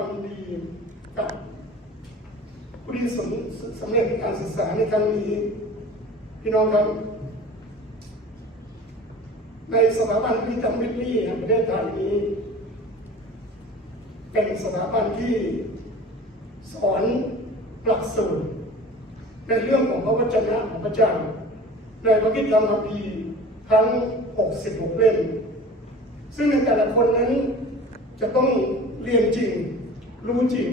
ความดีกับผู้ที่สำสำเร็จการศึกษาในครั้งนี้ พี่น้องครับ ในสถาบันพิธามวิทลี่แห่งประเทศไทยนี้ เป็นสถาบันที่สอนหลักสูตรในเรื่องของพระวจนะของพระเจ้าในพระคิดธรรมคัมภีร์ทั้ง 66 เล่มซึ่งในแต่ละคนนั้นจะต้องเรียนจริง รู้จริง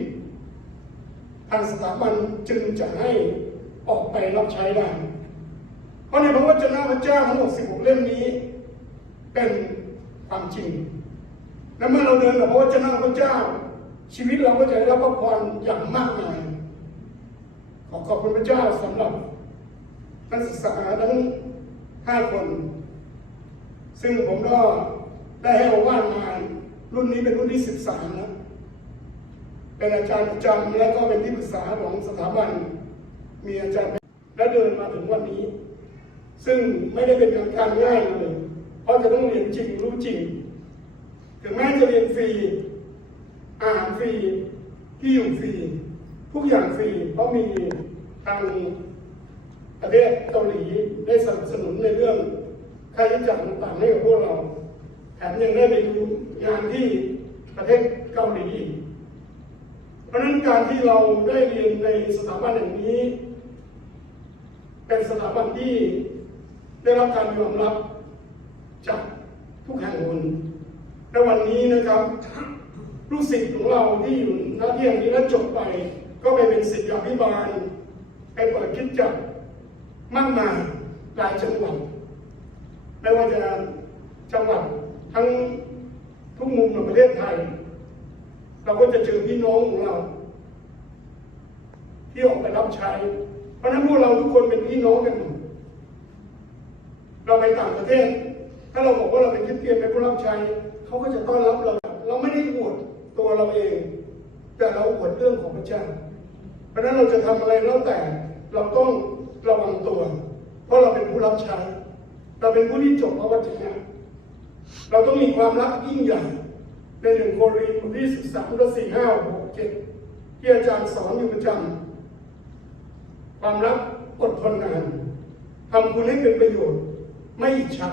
ทางสถาบันจึงจะให้ออกไปรับใช้ได้ เพราะในพระวจนะพระเจ้าทั้ง66เล่มนี้ เป็นความจริง และเมื่อเราเดินกับพระวจนะพระเจ้า ชีวิตเราก็จะได้รับพระพรอย่างมากมาย ขอขอบคุณพระเจ้าสำหรับนักศึกษาทั้งห้าคน ซึ่งผมก็ได้ให้โอวาทมารุ่นนี้เป็นรุ่นที่สิบสามนะ เป็นอาจารย์ประจำและก็เป็นที่ปรึกษาของสถาบัน มีอาจารย์และเดินมาถึงวันนี้ ซึ่งไม่ได้เป็นการง่ายเลย เพราะจะต้องเรียนจริงรู้จริง ถึงแม้จะเรียนฟรี อาหารฟรี ที่อยู่ฟรี ทุกอย่างฟรีเพราะมีทางประเทศเกาหลีได้สนับสนุนในเรื่องค่าใช้จ่ายต่างๆให้กับพวกเรา แถมยังได้ไปดูงานที่ประเทศเกาหลี เพราะนั้นการที่เราได้เรียนในสถาบันแห่งนี้ เป็นสถาบันที่ได้รับการยอมรับจากทุกแห่งหนและวันนี้นะครับลูกศิษย์ของเราที่อยู่หน้าที่แห่งนี้แล้วจบไป ก็ไปเป็นศิษยาภิบาลไปเปิดคิดจักมากมายหลายจังหวัดไม่ว่าจะจังหวัดทั้งทุกมุมของประเทศไทย เราก็จะเจอพี่น้องของเรา ที่ออกไปรับใช้ เพราะนั้นพวกเราทุกคนเป็นพี่น้องกันหมดเราไปต่างประเทศ ถ้าเราบอกว่าเราเป็นคริสเตียนเป็นผู้รับใช้เขาก็จะต้อนรับเรา เราไม่ได้อวดตัวเราเอง แต่เราอวดเรื่องของพระเจ้า เพราะนั้นเราจะทำอะไรแล้วแต่เราต้องระวังตัว เพราะเราเป็นผู้รับใช้ เราเป็นผู้ที่จบพระวจนะเราต้องมีความรักยิ่งใหญ่ ในหนึ่งโครินธ์บทที่สิบสามข้อสี่ห้าหกเจ็ดที่อาจารย์สอนอยู่ประจำความรักอดทนนานทำคุณให้เป็นประโยชน์ ไม่อิจฉา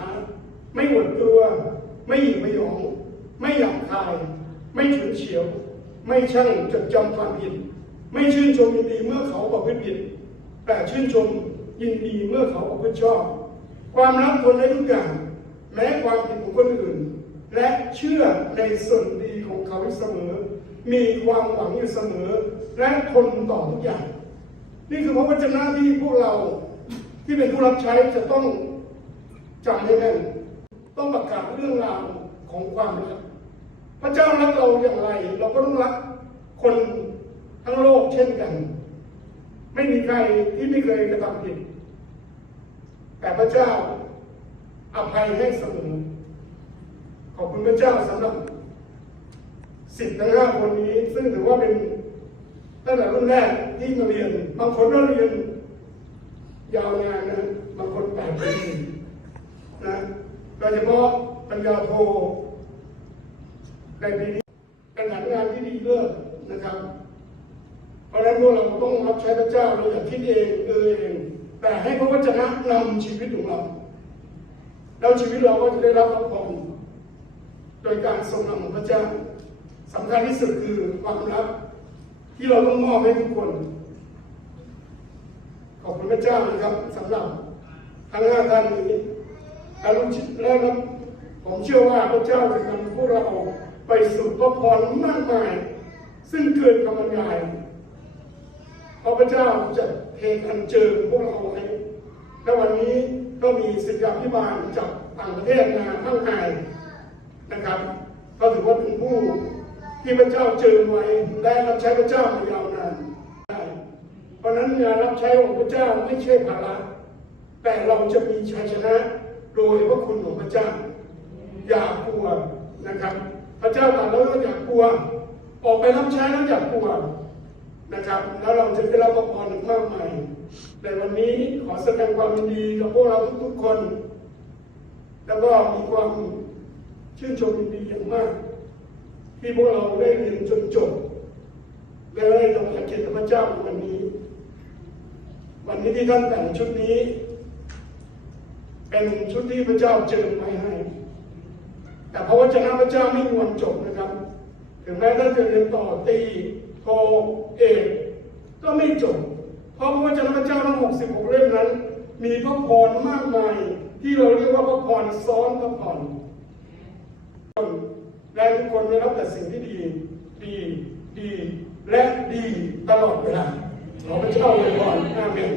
ไม่หวดตัว ไม่หยิ่งไม่หยอง ไม่หยาบคาย ไม่ฉุนเฉียว ไม่ช่างจดจำความผิด ไม่ชื่นชมยินดีเมื่อเขาประพฤติผิด แต่ชื่นชมยินดีเมื่อเขาประพฤติชอบ ความรักทนได้ทุกอย่าง แม้ความผิดของคนอื่น และเชื่อในส่วนดีของเขาเสมอ มีความหวังอยู่เสมอ และทนต่อทุกอย่าง นี่คือพระวจนะที่พวกเราที่เป็นผู้รับใช้จะต้องจำให้แน่นต้องประกาศเรื่องราวของความรักพระเจ้ารักเราอย่างไร เราก็ต้องรักคนทั้งโลกเช่นกัน ไม่มีใครที่ไม่เคยกระทำผิด แต่พระเจ้าอภัยให้เสมอ ขอบคุณพระเจ้าสำหรับสิทธิ์ทั้งห้าคนนี้ ซึ่งถือว่าเป็นตั้งแต่รุ่นแรกที่มาเรียน บางคนก็เรียน ยาวนานนะบางคนแปดปีนะโดยเฉพาะปัญญาโทในปีนี้เป็นผลงานที่ดีเลิศนะครับ เพราะฉะนั้นพวกเราต้องรับใช้พระเจ้าเราอย่าคิดเองเออเอง แต่ให้พระวจนะนำชีวิตของเรา แล้วชีวิตเราก็จะได้รับพระพร โดยการทรงนำของพระเจ้าสำคัญที่สุดคือความรักที่เราต้องมอบให้ทุกคน ขอบคุณพระเจ้านะครับสำหรับทั้งห้าท่านนี้และลูกศิษย์และผมเชื่อว่าพระเจ้าจะนำพวกเราไปสู่พระพรมากมาย ซึ่งเกินคำบรรยายเพราะพระเจ้าจะเทกันเจอพวกเราไว้และวันนี้ก็มีศิษยาพิบาลจากต่างประเทศมาทั้งไทย นะครับ ก็ถือว่าเป็นผู้ที่พระเจ้าเจอไว้และรับใช้พระเจ้ามายาวนานเพราะนั้นงานรับใช้ของพระเจ้าไม่ใช่ภาระแต่เราจะมีชัยชนะโดยพระคุณของพระเจ้า อย่ากลัวนะครับ พระเจ้าตรัสแล้วว่าอย่ากลัว ออกไปรับใช้แล้วอย่ากลัวนะครับ แล้วเราจะได้รับพระพรอีกมากมายในวันนี้ขอแสดงความยินดีกับพวกเราทุกๆคน แล้วก็มีความ ชื่นชมยินดีอย่างมาก ที่พวกเราได้เรียนจนจบจากเกียรติพระเจ้าในวันนี้ วันนี้ที่ท่านแต่งชุดนี้ เป็นชุดที่พระเจ้าเจิมไว้ให้ แต่พระวจนะพระเจ้าไม่มีวันจบนะครับ ถึงแม้ท่านจะเรียนต่อตีโทเอกก็ไม่จบ เพราะพระวจนะพระเจ้าทั้ง66 เล่มนั้น มีพระพรมากมาย ที่เราเรียกว่าพระพรซ้อนพระพร และทุกคนได้รับแต่สิ่งที่ดี ดี ดี และดีตลอดเวลาขอพระเจ้าอวยพรอาเมน